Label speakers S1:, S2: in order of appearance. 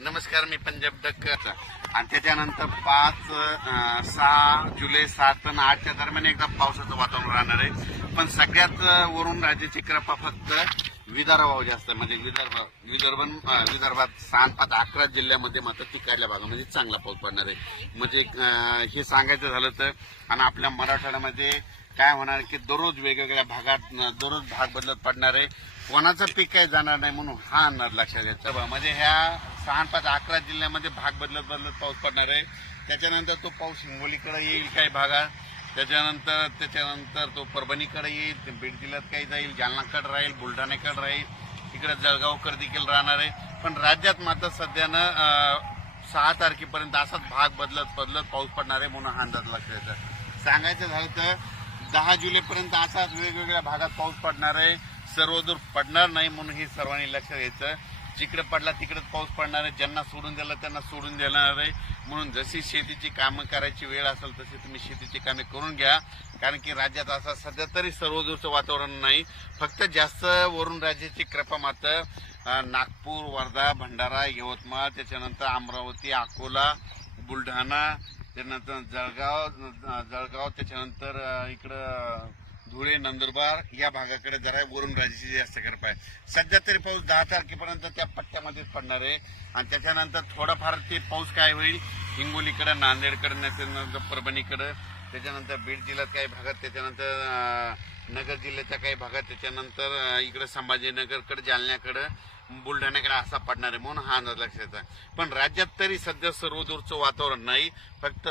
S1: नमस्कार मी पंजाब डक्कर. आणि त्याच्यानंतर पाच सहा जुलै सात आणि आठच्या दरम्यान एकदा पावसाचं वातावरण राहणार आहे. पण सगळ्यात वरून राज्याची कृपा फक्त विदर्भावर जास्त म्हणजे विदर्भ विदर्भ विदर्भात सहा पाच अकरा जिल्ह्यामध्ये मात्र तिकडल्या भागामध्ये चांगला पाऊस पडणार आहे. म्हणजे हे सांगायचं झालं तर आणि आपल्या मराठवाड्यामध्ये काय होणार की दररोज वेगवेगळ्या भागात दररोज भाग बदलत पडणार आहे. कोणाचं पीक काही जाणार नाही म्हणून हा अंदाज लक्षात घ्यायचा बा, म्हणजे ह्या सहा पाच अकरा जिल्ह्यामध्ये भाग बदलत बदलत पाऊस पडणार आहे. त्याच्यानंतर तो पाऊस हिंगोलीकडे येईल काही भागात. त्याच्यानंतर त्याच्यानंतर तो परभणीकडे येईल ते बीड जिल्ह्यात काही जाईल जालनाकडे राहील बुलढाण्याकडे राहील. इकडे जळगावकडे देखील राहणार आहे. पण राज्यात मात्र सध्यानं सहा तारखेपर्यंत असाच भाग बदलत बदलत पाऊस पडणार आहे म्हणून हा अंदाज लक्षात सांगायचं झालं तर दहा जुलैपर्यंत असाच वेगवेगळ्या भागात पाऊस पडणार आहे. सर्वदूर पडणार नाही म्हणून हे सर्वांनी लक्ष घ्यायचं. जिकडे पडला तिकडे पाऊस पडणार आहे. ज्यांना सोडून दिला त्यांना सोडून देणार आहे. म्हणून जशी शेतीची कामं करायची वेळ असेल तशी तुम्ही शेतीची कामे करून घ्या. कारण की राज्यात असा सध्या तरी सर्वदूरचं वातावरण नाही. फक्त जास्त वरून राज्याची कृपा मात्र नागपूर वर्धा भंडारा यवतमाळ त्याच्यानंतर अमरावती अकोला बुलढाणा त्यानंतर जळगाव जळगाव त्याच्यानंतर इकडं धुळे नंदुरबार या भागाकडे जरा वरून राज्याची जास्त गरप आहे. सध्या तरी पाऊस दहा तारखेपर्यंत त्या पट्ट्यामध्येच पडणार आहे. आणि त्याच्यानंतर थोडाफार ते पाऊस काय होईल हिंगोलीकडे नांदेडकडं नाही त्याच्यानंतर परभणीकडं त्याच्यानंतर बीड जिल्ह्यात काही भागात त्याच्यानंतर नगर जिल्ह्याच्या काही भागात त्याच्यानंतर इकडं संभाजीनगरकडं संभाजीनगरकडे जालन्याकडे बुलढाण्याकडे असा पडणार आहे. म्हणून हा अंदाज लक्षात पण राज्यात तरी सध्या सर्वदूरचं वातावरण नाही. फक्त